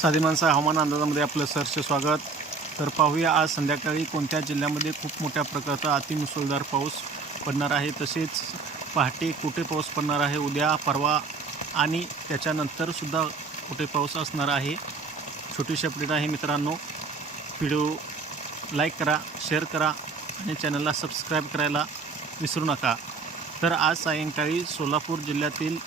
साधे माणसा हवामान अंदाजामध्ये आपलं सरचं स्वागत. तर पाहूया आज संध्याकाळी कोणत्या जिल्ह्यामध्ये खूप मोठ्या प्रकारचा अतिमुसळधार पाऊस पडणार आहे. तसेच पहाटे कुठे पाऊस पडणार आहे उद्या परवा आणि त्याच्यानंतरसुद्धा कुठे पाऊस असणार आहे. छोटीशी अपडेट आहे मित्रांनो. व्हिडिओ लाईक करा शेअर करा आणि चॅनलला सबस्क्राईब करायला विसरू नका. तर आज सायंकाळी सोलापूर जिल्ह्यातील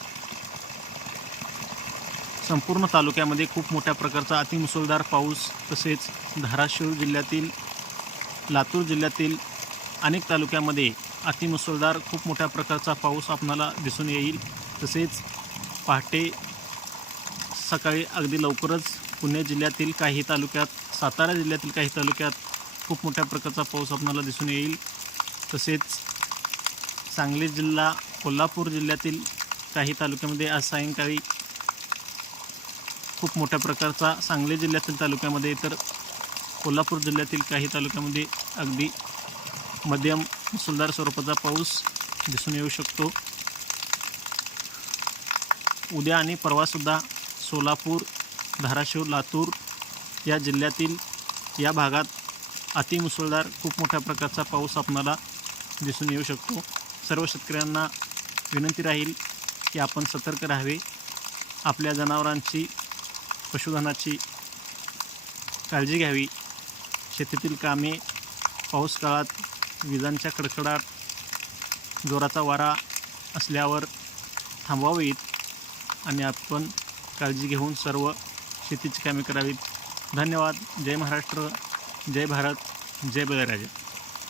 संपूर्ण तालुक्यामध्ये खूप मोठ्या प्रकारचा अतिमुसळधार पाऊस तसेच धाराशिव जिल्ह्यातील लातूर जिल्ह्यातील अनेक तालुक्यामध्ये अतिमुसळधार खूप मोठ्या प्रकारचा पाऊस आपणाला दिसून येईल. तसेच पहाटे सकाळी अगदी लवकरच पुणे जिल्ह्यातील काही तालुक्यात सातारा जिल्ह्यातील काही तालुक्यात खूप मोठ्या प्रकारचा पाऊस आपणाला दिसून येईल. तसेच सांगली जिल्हा कोल्हापूर जिल्ह्यातील काही तालुक्यामध्ये आज सायंकाळी खूप मोठ्या प्रकारचा सांगली जिल्ह्यातील तालुक्यामध्ये तर कोल्हापूर जिल्ह्यातील काही तालुक्यामध्ये अगदी मध्यम मुसळधार स्वरूपाचा पाऊस दिसून येऊ शकतो. उद्या आणि परवासुद्धा सोलापूर धाराशिव लातूर या जिल्ह्यातील या भागात अतिमुसळधार खूप मोठ्या प्रकारचा पाऊस आपणाला दिसून येऊ शकतो. सर्व शेतकऱ्यांना विनंती राहील की आपण सतर्क राहावे. आपल्या जनावरांची पशुधनाची काळजी घ्यावी. शेतीतील कामे पाऊस काळात विजांच्या कडकडाट जोराचा वारा असल्यावर थांबवावीत आणि आपण काळजी घेऊन सर्व शेतीची कामे करावीत. धन्यवाद. जय महाराष्ट्र. जय भारत. जय बळीराजा.